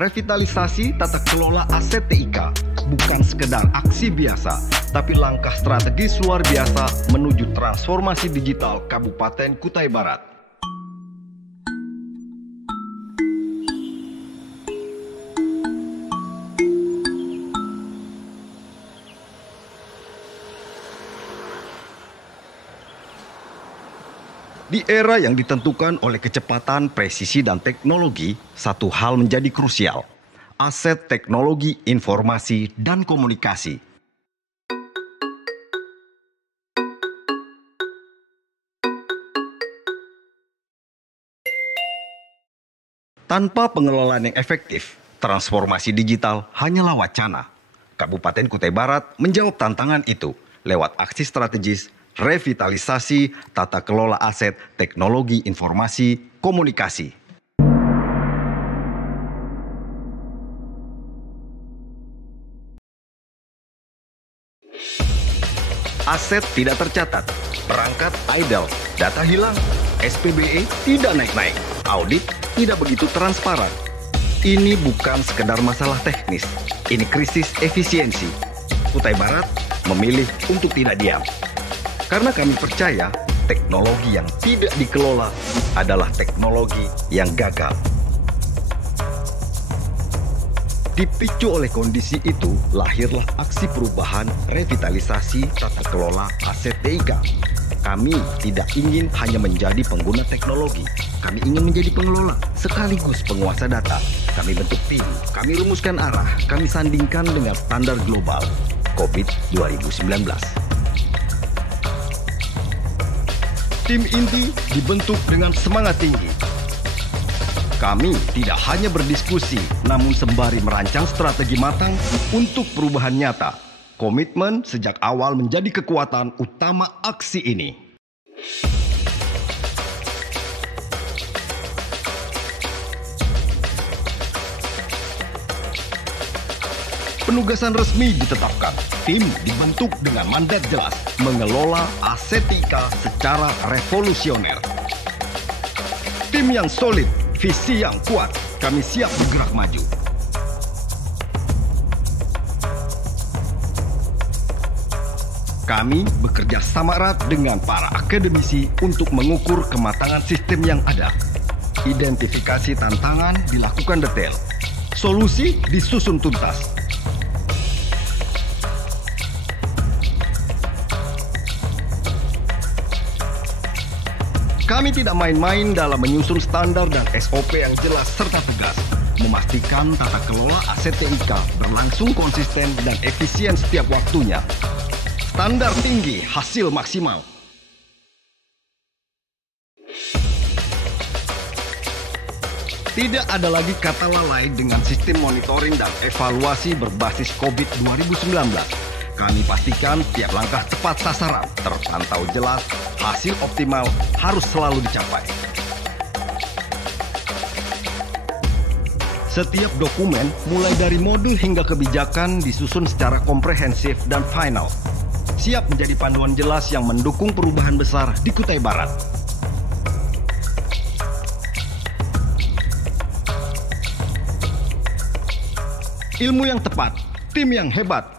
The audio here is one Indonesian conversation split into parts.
Revitalisasi tata kelola aset TIK bukan sekedar aksi biasa, tapi langkah strategis luar biasa menuju transformasi digital Kabupaten Kutai Barat. Di era yang ditentukan oleh kecepatan, presisi, dan teknologi, satu hal menjadi krusial: aset teknologi informasi dan komunikasi. Tanpa pengelolaan yang efektif, transformasi digital hanyalah wacana. Kabupaten Kutai Barat menjawab tantangan itu lewat aksi strategis revitalisasi tata kelola aset teknologi informasi komunikasi. Aset tidak tercatat, perangkat idle, data hilang, SPBE tidak naik-naik, audit tidak begitu transparan. Ini bukan sekedar masalah teknis, ini krisis efisiensi. Kutai Barat memilih untuk tidak diam. Karena kami percaya teknologi yang tidak dikelola adalah teknologi yang gagal. Dipicu oleh kondisi itu, lahirlah aksi perubahan revitalisasi tata kelola aset TIK. Kami tidak ingin hanya menjadi pengguna teknologi. Kami ingin menjadi pengelola sekaligus penguasa data. Kami bentuk tim, kami rumuskan arah, kami sandingkan dengan standar global COVID 2019. Tim inti dibentuk dengan semangat tinggi. Kami tidak hanya berdiskusi, namun sembari merancang strategi matang untuk perubahan nyata. Komitmen sejak awal menjadi kekuatan utama aksi ini. Penugasan resmi ditetapkan. Tim dibentuk dengan mandat jelas, mengelola aset TIK secara revolusioner. Tim yang solid, visi yang kuat, kami siap bergerak maju. Kami bekerja sama erat dengan para akademisi untuk mengukur kematangan sistem yang ada. Identifikasi tantangan dilakukan detail. Solusi disusun tuntas. Kami tidak main-main dalam menyusun standar dan SOP yang jelas serta tugas. Memastikan tata kelola aset TIK berlangsung konsisten dan efisien setiap waktunya. Standar tinggi, hasil maksimal. Tidak ada lagi kata lalai dengan sistem monitoring dan evaluasi berbasis COVID 2019. Kami pastikan tiap langkah tepat sasaran, terpantau jelas, hasil optimal harus selalu dicapai. Setiap dokumen, mulai dari modul hingga kebijakan, disusun secara komprehensif dan final. Siap menjadi panduan jelas yang mendukung perubahan besar di Kutai Barat. Ilmu yang tepat, tim yang hebat.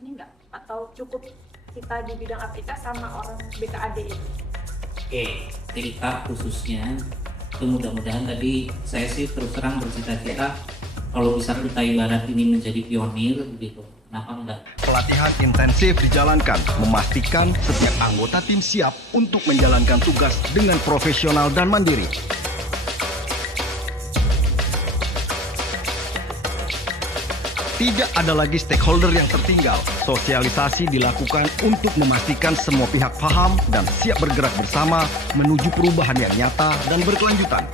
Ini enggak? Atau cukup kita di bidang APK sama orang BKAD itu? Oke, TIK khususnya itu mudah-mudahan tadi saya sih terus terang bercita-cita kalau bisa Kutai Barat ini menjadi pionir gitu. Kenapa enggak? Pelatihan intensif dijalankan, memastikan setiap anggota tim siap untuk menjalankan tugas dengan profesional dan mandiri. Tidak ada lagi stakeholder yang tertinggal. Sosialisasi dilakukan untuk memastikan semua pihak paham dan siap bergerak bersama menuju perubahan yang nyata dan berkelanjutan.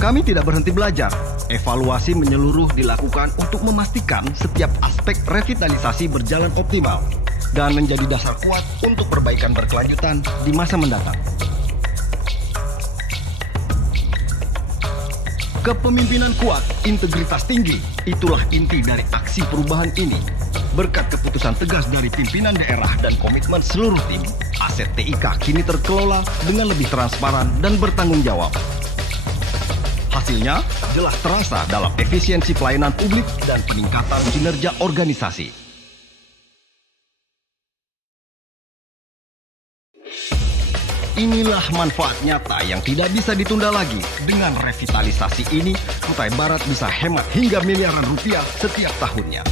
Kami tidak berhenti belajar. Evaluasi menyeluruh dilakukan untuk memastikan setiap aspek revitalisasi berjalan optimal dan menjadi dasar kuat untuk perbaikan berkelanjutan di masa mendatang. Kepemimpinan kuat, integritas tinggi, itulah inti dari aksi perubahan ini. Berkat keputusan tegas dari pimpinan daerah dan komitmen seluruh tim, aset TIK kini terkelola dengan lebih transparan dan bertanggung jawab. Hasilnya jelas terasa dalam efisiensi pelayanan publik dan peningkatan kinerja organisasi. Inilah manfaat nyata yang tidak bisa ditunda lagi. Dengan revitalisasi ini, Kutai Barat bisa hemat hingga miliaran rupiah setiap tahunnya.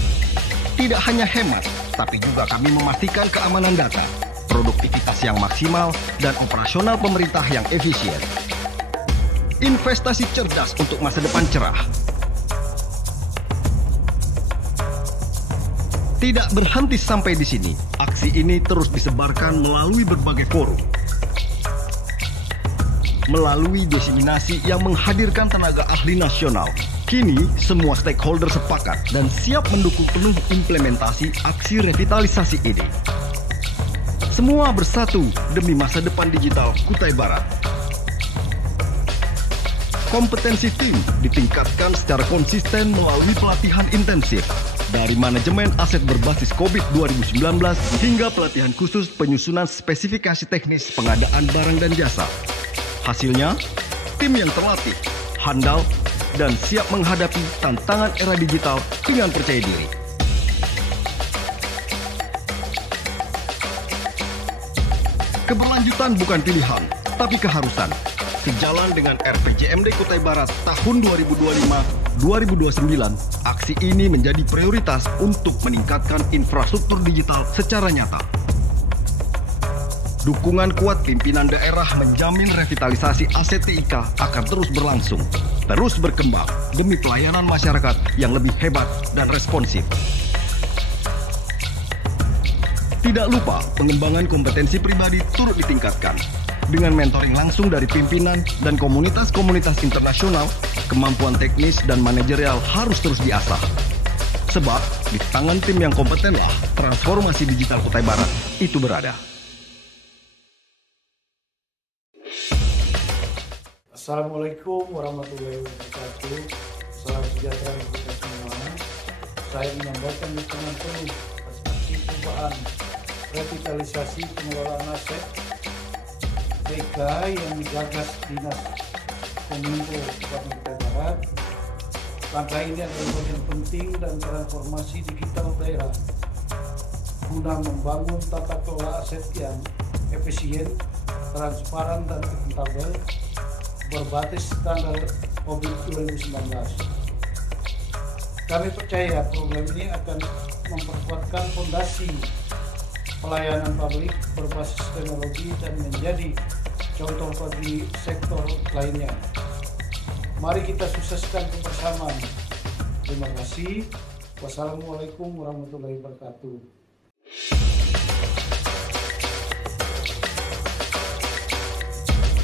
Tidak hanya hemat, tapi juga kami memastikan keamanan data, produktivitas yang maksimal, dan operasional pemerintah yang efisien. Investasi cerdas untuk masa depan cerah. Tidak berhenti sampai di sini, aksi ini terus disebarkan melalui berbagai forum. Melalui diseminasi yang menghadirkan tenaga ahli nasional, kini semua stakeholder sepakat dan siap mendukung penuh implementasi aksi revitalisasi ini. Semua bersatu demi masa depan digital Kutai Barat. Kompetensi tim ditingkatkan secara konsisten melalui pelatihan intensif, dari manajemen aset berbasis COVID 2019 hingga pelatihan khusus penyusunan spesifikasi teknis pengadaan barang dan jasa. Hasilnya, tim yang terlatih, handal, dan siap menghadapi tantangan era digital dengan percaya diri. Keberlanjutan bukan pilihan, tapi keharusan. Sejalan dengan RPJMD Kutai Barat tahun 2025-2029, aksi ini menjadi prioritas untuk meningkatkan infrastruktur digital secara nyata. Dukungan kuat pimpinan daerah menjamin revitalisasi aset TIK akan terus berlangsung, terus berkembang demi pelayanan masyarakat yang lebih hebat dan responsif. Tidak lupa, pengembangan kompetensi pribadi turut ditingkatkan. Dengan mentoring langsung dari pimpinan dan komunitas-komunitas internasional, kemampuan teknis dan manajerial harus terus diasah. Sebab, di tangan tim yang kompetenlah transformasi digital Kutai Barat itu berada. Assalamualaikum warahmatullahi wabarakatuh. Salam sejahtera untuk kita semua. Saya menyampaikan dukungan penuh atas aksi perubahan revitalisasi pengelolaan aset TIK yang digagas Dinas Kominfo Kabupaten Kutai Barat. Langkah ini adalah bagian penting dan transformasi digital daerah guna membangun tata kelola aset yang efisien, transparan dan akuntabel berbasis standar COVID 2019. Kami percaya program ini akan memperkuatkan fondasi pelayanan publik berbasis teknologi dan menjadi contoh bagi sektor lainnya. Mari kita sukseskan kebersamaan. Terima kasih. Wassalamualaikum warahmatullahi wabarakatuh.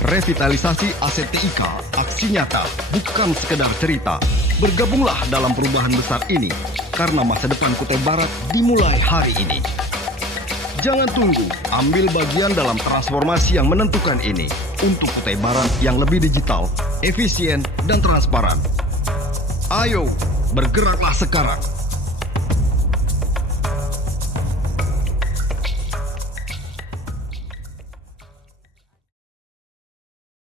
Revitalisasi aset TIK, aksi nyata, bukan sekedar cerita. Bergabunglah dalam perubahan besar ini, karena masa depan Kutai Barat dimulai hari ini. Jangan tunggu, ambil bagian dalam transformasi yang menentukan ini, untuk Kutai Barat yang lebih digital, efisien, dan transparan. Ayo, bergeraklah sekarang.